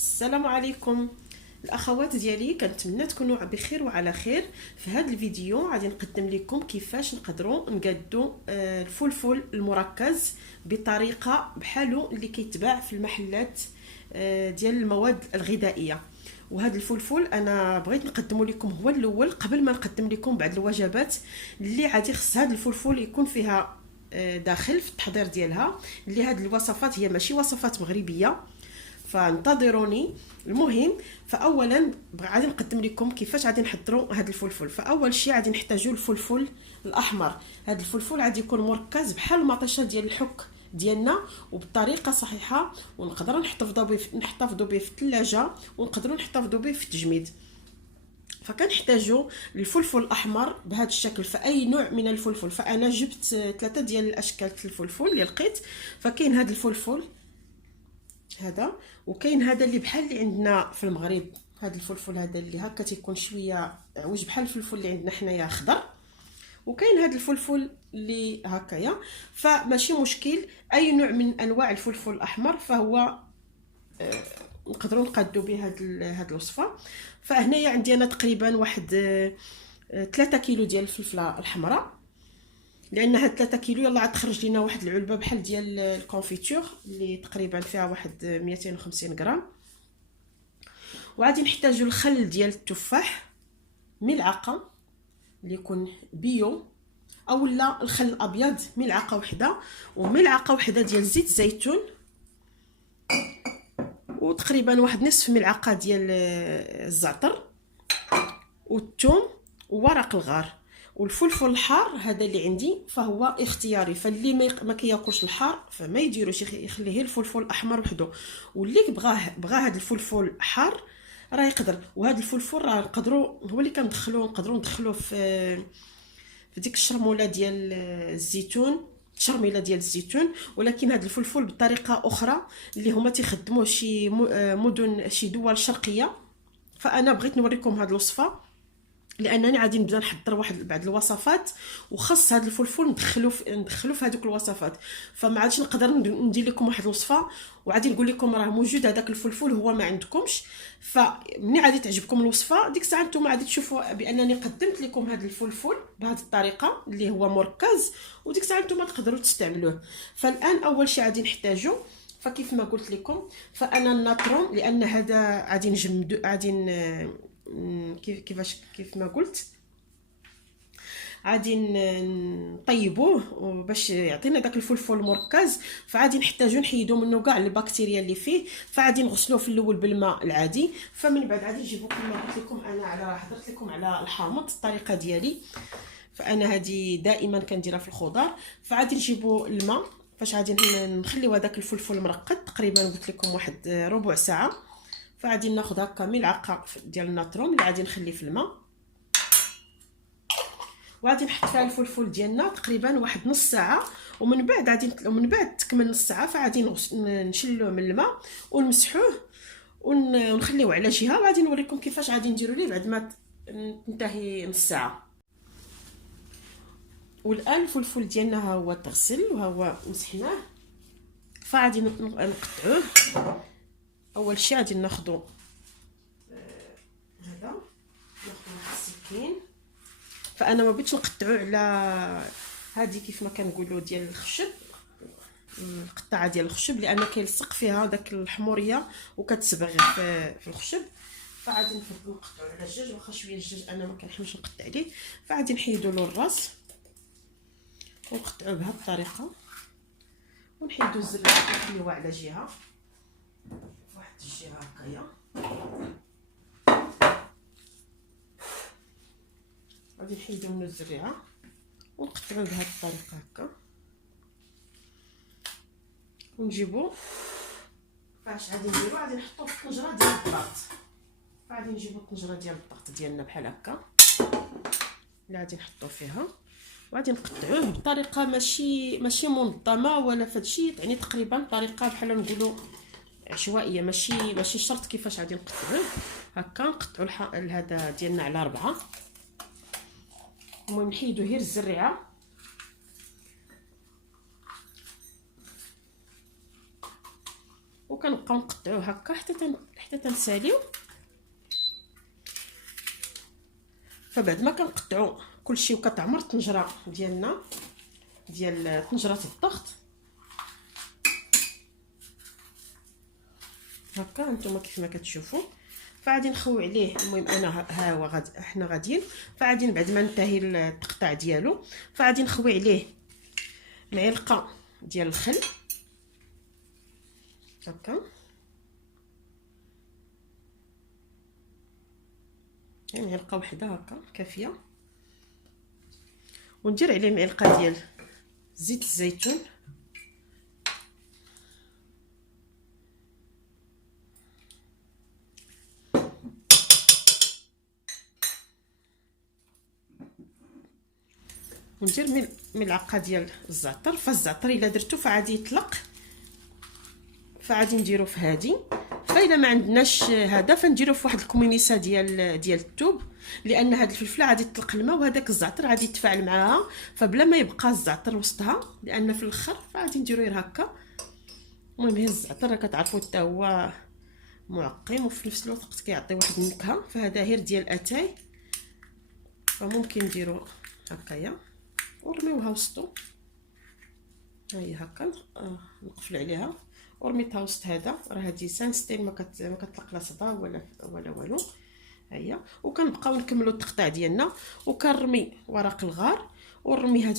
السلام عليكم الاخوات ديالي، كنتمنى تكونوا بخير وعلى خير. في هذا الفيديو غادي نقدم لكم كيفاش نقدروا نقادوا الفلفل المركز بطريقه بحالو اللي كيتباع في المحلات ديال المواد الغذائيه. وهذا الفلفل انا بغيت نقدمه لكم هو الاول قبل ما نقدم لكم بعض الوجبات اللي غادي خص هذا الفلفل يكون فيها داخل في التحضير ديالها. اللي هذه الوصفات هي ماشي وصفات مغربيه، فانتظروني. المهم، فاولا غادي نقدم لكم كيفاش غادي نحضروا هذا الفلفل. فاول شيء غادي نحتاجوا الفلفل الاحمر. هذا الفلفل غادي يكون مركز بحال المطيشه ديال الحك ديالنا وبطريقه صحيحه، ونقدروا نحتفظوا به في الثلاجه، ونقدروا نحتفظوا به في التجميد. فكنحتاجوا الفلفل الاحمر بهذا الشكل في اي نوع من الفلفل. فانا جبت 3 ديال الاشكال الفلفل اللي لقيت. فكاين هذا الفلفل هذا، وكاين هذا اللي بحال اللي عندنا في المغرب. هذا الفلفل هذا اللي هكا تيكون شويه عوج بحال الفلفل اللي عندنا حنايا خضر. وكاين هذا الفلفل اللي هكايا. فماشي مشكل، اي نوع من انواع الفلفل الاحمر فهو نقدروا نقادوا به هذه الوصفه. فهنايا عندي انا تقريبا واحد 3 كيلو ديال الفلفله الحمراء، لان هاد 3 كيلو يلا عاد تخرج لينا واحد العلبه بحال ديال الكونفيتور اللي تقريبا فيها واحد 250 غرام. وغادي نحتاجوا الخل ديال التفاح ملعقه اللي يكون بيو، او لا الخل الابيض ملعقه واحده، وملعقه واحده ديال زيت الزيتون، وتقريبا واحد نصف ملعقه ديال الزعتر والثوم وورق الغار. والفلفل الحار هذا اللي عندي فهو اختياري، فاللي ما كياكلش الحار فما يديروش، يخليه الفلفل الاحمر وحده. واللي بغى هذا الفلفل حار راه يقدر. وهذا الفلفل راه هو اللي نقدروا ندخلوه في ديك الشرموله ديال الزيتون، شرميله ديال الزيتون. ولكن هذا الفلفل بطريقه اخرى اللي هما تيخدموه شي مدن، شي دول شرقيه. فانا بغيت نوريكم هذه الوصفه لانني غادي نبدا نحضر بعض الوصفات، وخص هذا الفلفل ندخلو في هذوك الوصفات. فما عادش نقدر ندير لكم واحد الوصفه وغادي نقول لكم راه موجود هذاك الفلفل هو ما عندكمش. فمني غادي تعجبكم الوصفه ديك الساعه نتوما غادي تشوفوا بانني قدمت لكم هذا الفلفل بهذه الطريقه اللي هو مركز، وديك الساعه نتوما تقدروا تستعملوه. فالان اول شيء غادي نحتاجو، فكيف ما قلت لكم فانا الناتروم، لان هذا غادي نجمدو، غادي كيف ما قلت غادي نطيبوه باش يعطينا داك الفلفل المركز. فغادي نحتاجو نحيدو منه كاع البكتيريا اللي فيه. فغادي نغسلوه في الاول بالماء العادي، فمن بعد غادي نجيبو كما قلت لكم انا على حضرت لكم على الحامض الطريقه ديالي. فانا هذه دائما كنديرها في الخضار. فغادي نجيبو الماء فاش غادي نخليو هذاك الفلفل المرقد تقريبا قلت لكم واحد ربع ساعه. فغادي ناخذ هكا ملعقه ديال الناتروم اللي غادي نخليه في الماء، وغادي نحط فيها الفلفل ديالنا تقريبا واحد نص ساعه. ومن بعد تكمل نص ساعه فغادي نشلوه من الماء ونمسحوه ونخليوه على جهه. وغادي نوريكم كيفاش غادي نديروا ليه بعد ما تنتهي نص ساعه. والان الفلفل ديالنا ها هو تغسل وها هو مسحناه. فغادي نقطعوه. اول شيء غادي ناخذوا هذا، ناخذ واحد السكين. فانا ما بغيتش نقطعو على هذه كيف ما كنقولوا ديال الخشب، القطعه ديال الخشب، لان كيلصق فيها داك الحموريه وكتسبغ في الخشب. فغادي نفضلوا نقطعو على الدجاج، واخا شويه الدجاج انا ما كنحبش نقطع عليه. فغادي نحيدوا له الراس ونقطعوه بهذه الطريقه، ونحيدوا الزرع ونخليوه على جهه واحد الجهه هكايا. غادي نحيدو منو الزريعه ونقطعوه بهذه الطريقه هكا. ونجيبو فاش غادي نديرو، غادي نحطوه في الطنجره ديال البلاط. فغادي نجيبو الطنجره ديال البلاط ديالنا بحال هكا اللي غادي نحطو فيها، وغادي نقطعوه بطريقه ماشي منظمه ولا فهادشي، يعني تقريبا طريقه بحال نقولوا عشوائيه، ماشي شرط كيفاش غادي نقطعوه هكا. نقطعوا هذا ديالنا على 4. المهم نحيدو غير الزريعه وكنبقاو نقطعوه هكا حتى تنساليو. فبعد ما كنقطعوا كلشي وكتعمر الطنجره ديالنا ديال طنجره الضغط هكا هانتوما كيف ما كتشوفوا. فغادي نخوي عليه. المهم انا ها هو حنا غاديين. فغادي بعد ما ننتهي التقطاع ديالو فغادي نخوي عليه معلقه ديال الخل هكا، يعني معلقه وحده هكا كافيه، وندير عليه معلقه ديال زيت الزيتون وندير ملعقه ديال الزعتر. فالزعتر الا درتو فغادي يطلق، فغادي نديرو في هادي. فاذا ما عندناش هذا فنديرو في واحد الكمينيسه ديال الثوب، لان هاد الفلفله غادي تطلق الماء وهذاك الزعتر غادي يتفاعل معاها، فبلا ما يبقى الزعتر وسطها، لان في الاخر فغادي نديرو غير هكا. المهم هي الزعتر كتعرفوا حتى هو معقم وفي نفس الوقت كيعطي واحد النكهه. فهذا غير ديال اتاي، فممكن نديرو هكايا ورميوها وسطو. ها هي هكا نقفل عليها ورميتها وسط هذا. راه هادي سانستيل ما كتطلق لا صدى ولا والو. ها هي. وكنبقاو نكملوا التقطاع ديالنا، وكنرمي ورق الغار ونرمي هاد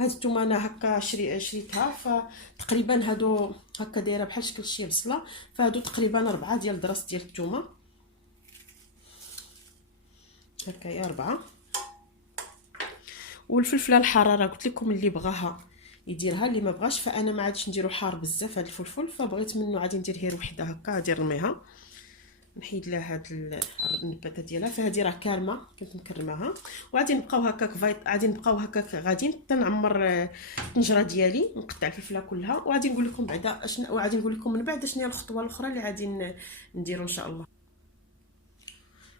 الثومه انا هكا شريتها. فتقريبا هادو هكا دايره بحال شكل شي بصله، فهادو تقريبا 4 ديال الدراس ديال الثومه هكايا 4. والفلفله الحاره راه قلت لكم اللي بغاها يديرها، اللي ما بغاش فانا ما عادش نديرو حار بزاف هاد الفلفل، فبغيت منه غادي ندير غير وحده هكا. غادي نرميها نحيد لها هاد النباتات ديالها. فهادي راه كالمه كنت مكرماها، وغادي نبقاو هكاك غادي نبقاو هكاك غادي تنعمر الطنجره ديالي، نقطع الفلفله كلها. وغادي نقول لكم بعدا اشنا، وغادي نقول لكم من بعد شنو هي الخطوه الاخرى اللي غادي نديرو ان شاء الله.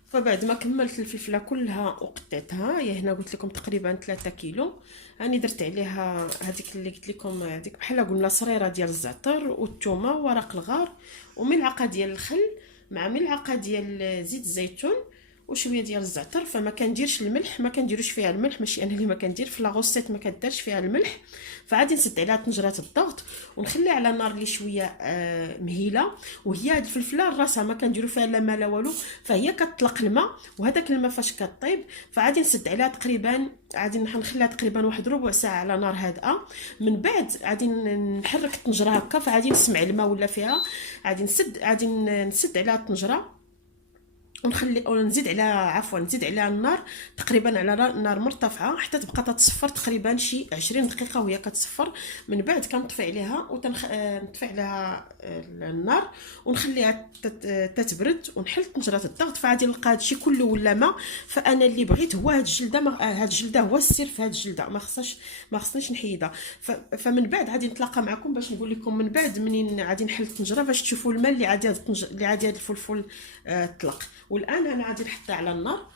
فبعد ما كملت الفلفله كلها وقطعتها، هي هنا قلت لكم تقريبا 3 كيلو، راني درت عليها هذيك اللي قلت لكم، هذيك بحال قلنا صريره ديال الزعتر والثومه وورق الغار وملعقه ديال الخل مع ملعقه ديال زيت الزيتون وشويه ديال الزعتر. فما كنديرش الملح، ما كنديروش فيها الملح، ماشي انا اللي ما كندير، في لاغوسيت ما كدارش فيها الملح. فعادي نسد عليها طنجره الضغط ونخليها على النار اللي شويه مهيله. وهي هاد الفلفله راسها ما كنديروا فيها لا ما لا والو، فهي كتطلق الماء، وهذاك الماء فاش كطيب فعادي نسد عليها تقريبا، غادي نخليها تقريبا واحد ربع ساعه على نار هادئه. من بعد غادي نحرك الطنجره هكا، فغادي نسمع الماء ولا فيها، غادي نسد عليها الطنجره ونخلي نزيد عليها النار تقريبا على نار مرتفعه حتى تبقى تتصفر تقريبا شي 20 دقيقه وهي كتصفر. من بعد كنطفي عليها نطفي عليها النار ونخليها تتبرد ونحل طنجره الضغط. فغادي نلقى هادشي كله ولا ماء. فانا اللي بغيت هو هاد الجلده هو السر في هاد الجلده، ما خصنيش نحيدها. فمن بعد غادي نتلاقى معكم باش نقول لكم من بعد منين غادي نحل الطنجره باش تشوفوا الماء اللي عادي هاد الفلفل طلق. والان انا غادي نحطها على النار.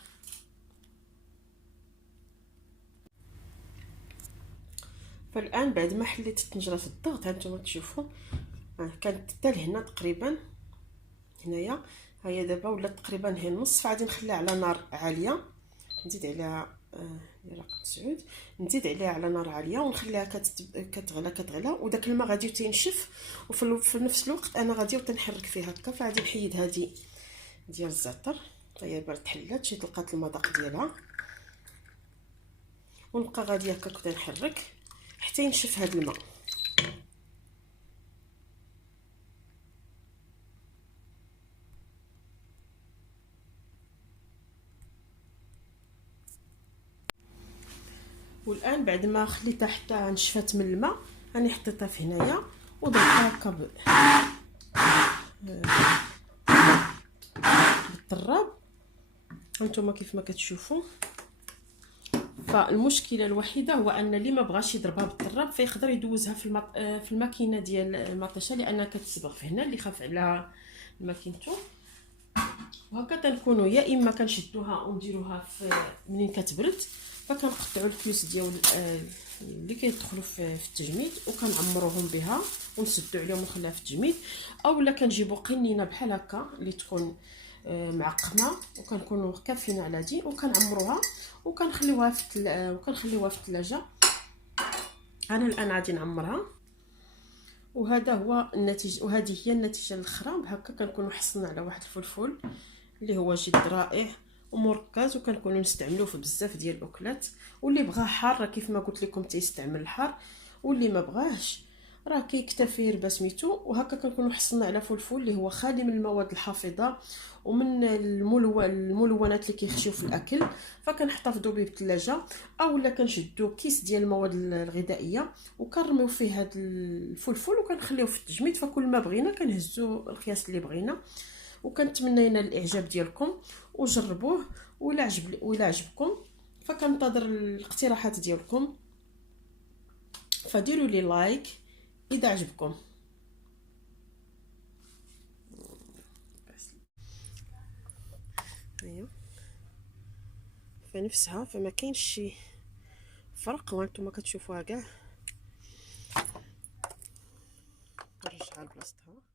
فالان بعد ما حليت طنجره الضغط هانتوما تشوفوا كانت حتى لهنا تقريبا، هنايا هي دابا ولات تقريبا هي النص. فغادي نخليها على نار عاليه، نزيد عليها رقم 9، نزيد عليها على نار عاليه ونخليها كتغلى وداك الماء غادي تينشف. وفي نفس الوقت انا غادي تنحرك فيه هكا. فغادي نحيد هذه ديال الزعتر، هي برد حلات شي لقات المذاق ديالها، ونبقى غادي هكا كنحرك حتى ينشف هذا الماء. والان بعد ما خليتها حتى نشفات من الماء راني حطيتها في هنايا ودرتها هكا بالطراب هانتوما كيف ما كتشوفوا. فالمشكله الوحيده هو ان اللي ما بغاش يضربها بالطراب فيقدر يدوزها في الماكينه ديال المطيشه، لانها كتسبغ في هنا اللي خاف على ماكينته. وهكا تنكونوا يا اما كنشدوها ونديروها في منين كتبرد، فكنقطعوا الكيوس ديال اللي كيدخلوا في التجميد وكنعمروهم بها ونسدوا عليهم ونخليها في التجميد. اولا كنجيبوا قنينه بحال هكا اللي تكون معقمه وكنكونوا كافيين على هادي وكنعمروها وكنخليوها في الثلاجه. انا الان غادي نعمرها وهذا هو النتيجه، وهذه هي النتيجه الاخرى. بهكا كنكونوا حصلنا على واحد الفلفل اللي هو جد رائع ومركز وكنكونوا نستعملوه في بزاف ديال الاكلات. واللي بغاه حار راه كيف ما قلت لكم تيستعمل الحار، واللي ما بغاهش راه كيكتفي يربى سميتو. وهكا كنكونوا حصلنا على فلفل اللي هو خالي من المواد الحافظه ومن الملونات اللي كيخشيو في الاكل، فكنحتفظوا به بالثلاجه. اولا كنشدوا كيس ديال المواد الغذائيه وكنرميو فيه هذا الفلفل وكنخليوه في التجميد، فكل ما بغينا كنهزوا القياس اللي بغينا. وكنتمنى ينال الاعجاب ديالكم وجربوه، ولا عجبكم فكنتظر الاقتراحات ديالكم، فديروا لي لايك اذا عجبكم. ايوا فنفسها فما كاينش شي فرق، وانتم كتشوفوها كاع. نرجعها لبلاصتها.